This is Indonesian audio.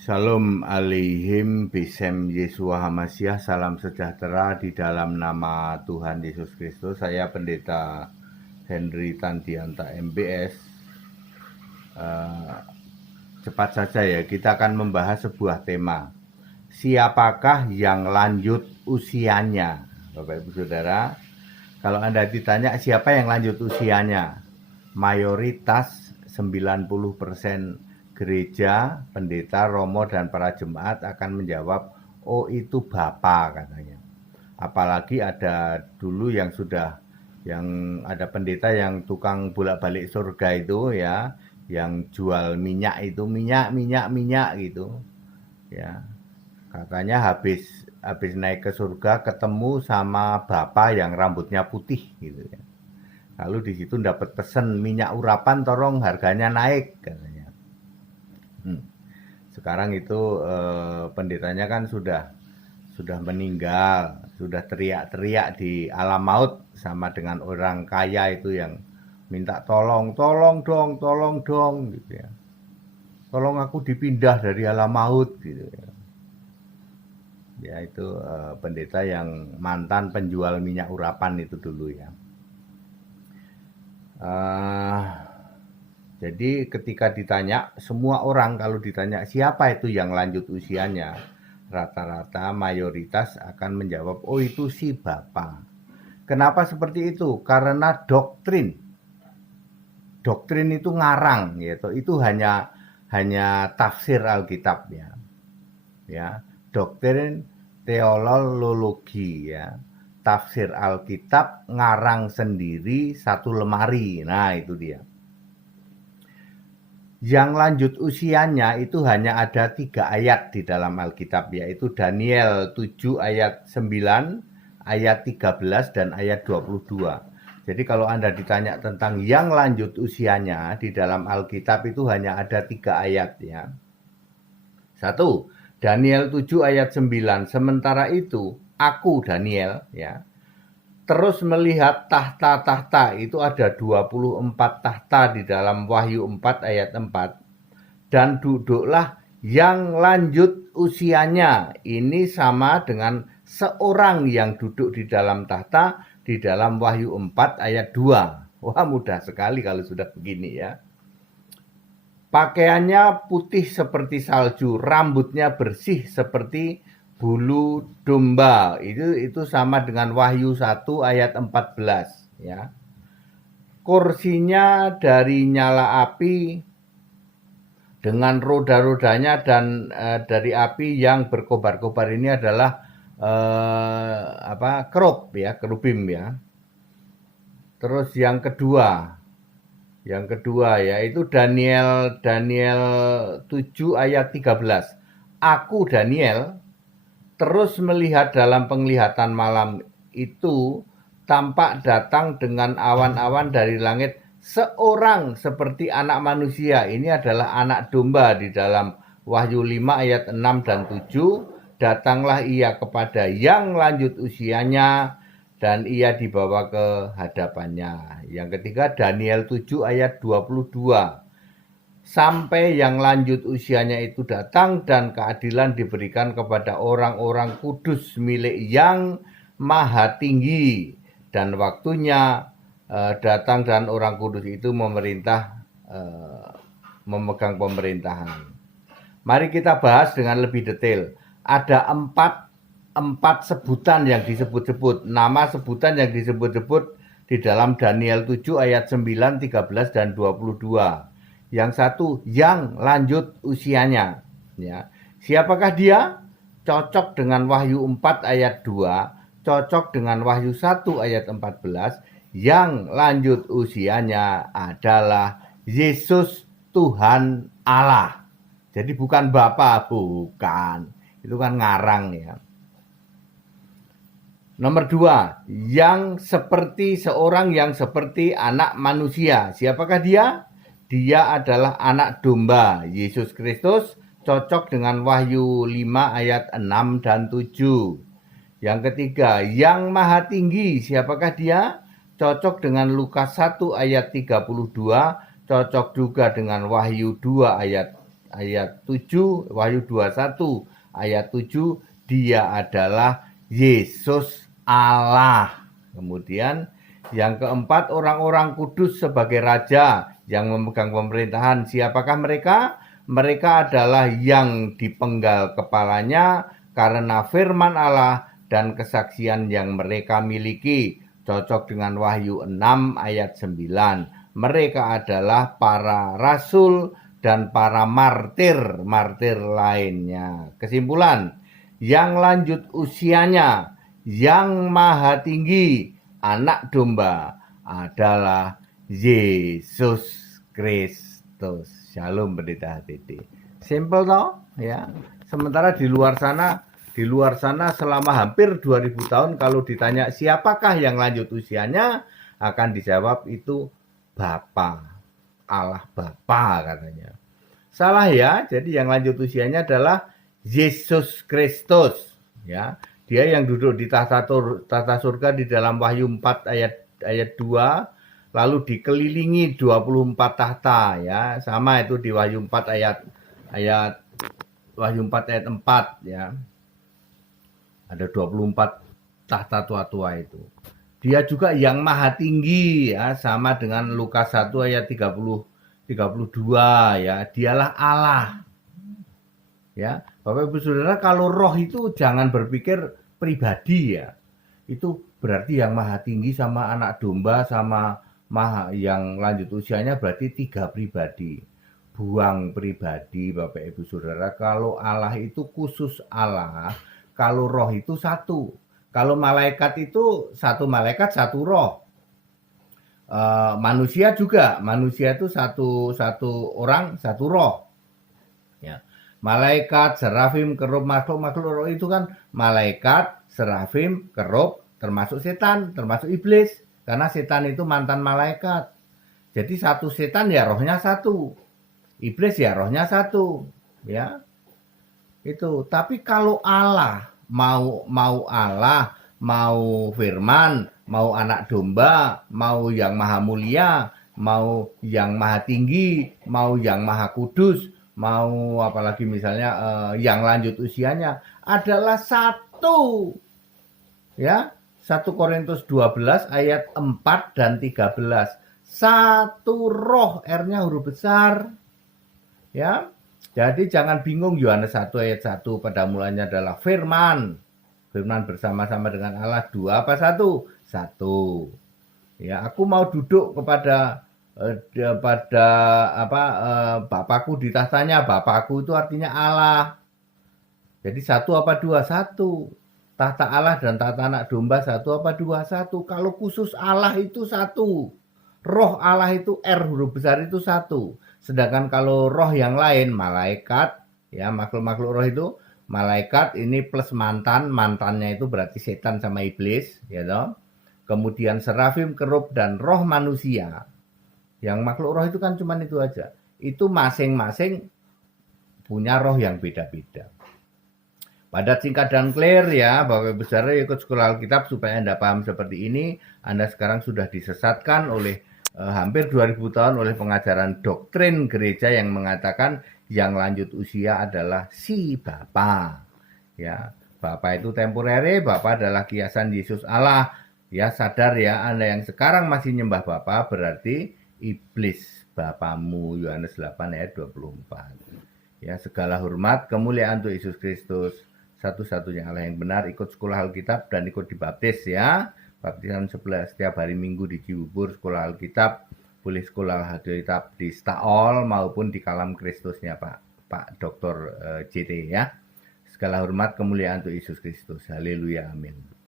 Shalom alaihim bisem Yesua Hamasiah. Salam sejahtera di dalam nama Tuhan Yesus Kristus. Saya Pendeta Henry Tandianta MBS. Cepat saja ya, kita akan membahas sebuah tema. Siapakah yang lanjut usianya? Bapak Ibu Saudara, kalau Anda ditanya siapa yang lanjut usianya, mayoritas 90% gereja, pendeta, romo, dan para jemaat akan menjawab, oh itu Bapak katanya. Apalagi ada dulu yang ada pendeta yang tukang bolak-balik surga itu ya, yang jual minyak itu, minyak gitu ya. Katanya habis naik ke surga ketemu sama Bapak yang rambutnya putih gitu ya. Lalu di situ dapat pesan minyak urapan, tolong harganya naik katanya. Sekarang itu pendetanya kan sudah meninggal, sudah teriak-teriak di alam maut sama dengan orang kaya itu yang minta tolong dong gitu ya. Tolong aku dipindah dari alam maut gitu ya. Ya itu pendeta yang mantan penjual minyak urapan itu dulu ya. Jadi ketika ditanya, semua orang kalau ditanya siapa itu yang lanjut usianya, rata-rata mayoritas akan menjawab, oh itu si Bapak. Kenapa seperti itu? Karena doktrin itu ngarang, gitu. Itu hanya tafsir Alkitab ya. Ya, doktrin teologi ya. Tafsir Alkitab ngarang sendiri satu lemari. Nah, itu dia. Yang lanjut usianya itu hanya ada 3 ayat di dalam Alkitab, yaitu Daniel 7 ayat 9, ayat 13, dan ayat 22. Jadi kalau Anda ditanya tentang yang lanjut usianya di dalam Alkitab itu hanya ada 3 ayat ya. 1, Daniel 7 ayat 9, sementara itu aku Daniel ya, terus melihat tahta-tahta, itu ada 24 tahta di dalam Wahyu 4 ayat 4. Dan duduklah yang lanjut usianya. Ini sama dengan seorang yang duduk di dalam tahta di dalam Wahyu 4 ayat 2. Wah, mudah sekali kalau sudah begini ya. Pakaiannya putih seperti salju, rambutnya bersih seperti bulu domba. Itu sama dengan Wahyu 1 ayat 14 ya. Kursinya dari nyala api dengan roda-rodanya dan dari api yang berkobar-kobar ini adalah kerubim ya. Terus yang kedua yaitu Daniel 7 ayat 13. Aku Daniel terus melihat dalam penglihatan malam itu tampak datang dengan awan-awan dari langit seorang seperti anak manusia. Ini adalah anak domba di dalam Wahyu 5 ayat 6 dan 7. Datanglah ia kepada yang lanjut usianya dan ia dibawa ke hadapannya. Yang ketiga Daniel 7 ayat 22. Sampai yang lanjut usianya itu datang dan keadilan diberikan kepada orang-orang kudus milik yang maha tinggi. Dan waktunya datang dan orang kudus itu memerintah, memegang pemerintahan. Mari kita bahas dengan lebih detail. Ada empat sebutan yang disebut-sebut. Nama sebutan yang disebut-sebut di dalam Daniel 7 ayat 9, 13, dan 22. Yang satu, yang lanjut usianya. Ya. Siapakah dia? Cocok dengan Wahyu 4 ayat 2, cocok dengan Wahyu 1 ayat 14. Yang lanjut usianya adalah Yesus Tuhan Allah. Jadi bukan Bapa, bukan. Itu kan ngarang ya. Nomor 2, yang seperti seorang yang seperti anak manusia. Siapakah dia? Dia adalah anak domba, Yesus Kristus, cocok dengan Wahyu 5 ayat 6 dan 7. Yang ketiga, yang maha tinggi, siapakah dia? Cocok dengan Lukas 1 ayat 32, cocok juga dengan Wahyu 2 ayat ayat 7, Wahyu 21 ayat 7, dia adalah Yesus Allah. Kemudian yang keempat, orang-orang kudus sebagai raja yang memegang pemerintahan. Siapakah mereka? Mereka adalah yang dipenggal kepalanya karena firman Allah dan kesaksian yang mereka miliki. Cocok dengan Wahyu 6 ayat 9. Mereka adalah para rasul dan para martir lainnya. Kesimpulan, yang lanjut usianya, yang maha tinggi, anak domba adalah Yesus Kristus. Shalom pendeta HTD. Simple toh, ya. Sementara di luar sana selama hampir 2000 tahun kalau ditanya siapakah yang lanjut usianya, akan dijawab itu Bapa, Allah Bapa katanya. Salah ya, jadi yang lanjut usianya adalah Yesus Kristus. Ya, dia yang duduk di tahta surga di dalam Wahyu 4 ayat 2, lalu dikelilingi 24 tahta ya. Sama itu di Wahyu 4 ayat Wahyu 4 ayat 4 ya. Ada 24 tahta tua-tua itu. Dia juga yang maha tinggi ya, sama dengan Lukas 1 ayat 32 ya. Dialah Allah. Ya, Bapak Ibu Saudara, kalau roh itu jangan berpikir pribadi ya. Itu berarti yang maha tinggi sama anak domba sama maha yang lanjut usianya berarti 3 pribadi. Buang pribadi Bapak Ibu Saudara, kalau Allah itu khusus Allah, kalau roh itu satu. Kalau malaikat itu satu malaikat satu roh. Manusia juga, manusia itu satu orang satu roh. Ya. Malaikat, serafim, kerub, makhluk roh itu kan malaikat, serafim, kerub, termasuk setan, termasuk iblis. Karena setan itu mantan malaikat. Jadi satu setan ya rohnya satu. Iblis ya rohnya satu. Ya. Itu. Tapi kalau Allah mau Allah, mau firman, mau anak domba, mau yang maha mulia, mau yang maha tinggi, mau yang maha kudus, mau apalagi misalnya yang lanjut usianya adalah satu. Ya, 1 Korintus 12 ayat 4 dan 13. Satu roh, R-nya huruf besar. Ya. Jadi jangan bingung, Yohanes 1 ayat 1 pada mulanya adalah firman. Firman bersama-sama dengan Allah, 2 apa 1? 1. Ya, aku mau duduk kepada Bapakku di tahtanya. Bapakku itu artinya Allah. Jadi 1 apa 2? 1. Tahta Allah dan tahta anak domba 1 apa 2? 1. Kalau khusus Allah itu 1. Roh Allah itu R huruf besar itu 1. Sedangkan kalau roh yang lain, malaikat, ya makhluk-makhluk roh itu, malaikat ini plus mantannya itu berarti setan sama iblis, ya toh. Kemudian serafim, kerub, dan roh manusia. Yang makhluk roh itu kan cuma itu aja. Itu masing-masing punya roh yang beda-beda. Padat, singkat, dan clear ya, Bapak Ibu Saudara, ikut sekolah Alkitab supaya Anda paham seperti ini. Anda sekarang sudah disesatkan oleh hampir 2000 tahun oleh pengajaran doktrin gereja yang mengatakan yang lanjut usia adalah si Bapa. Ya, Bapa itu temporere, Bapa adalah kiasan Yesus Allah. Ya, sadar ya, Anda yang sekarang masih nyembah Bapa berarti iblis bapamu. Yohanes 8 ayat 24. Ya, segala hormat, kemuliaan untuk Yesus Kristus, satu-satunya Allah yang benar. Ikut sekolah Alkitab dan ikut dibaptis ya. Baptisan 11 setiap hari Minggu di Cibubur, sekolah Alkitab. Boleh sekolah Alkitab di Staol maupun di Kalam Kristusnya Pak Dr. JT ya. Segala hormat kemuliaan untuk Yesus Kristus. Haleluya, amin.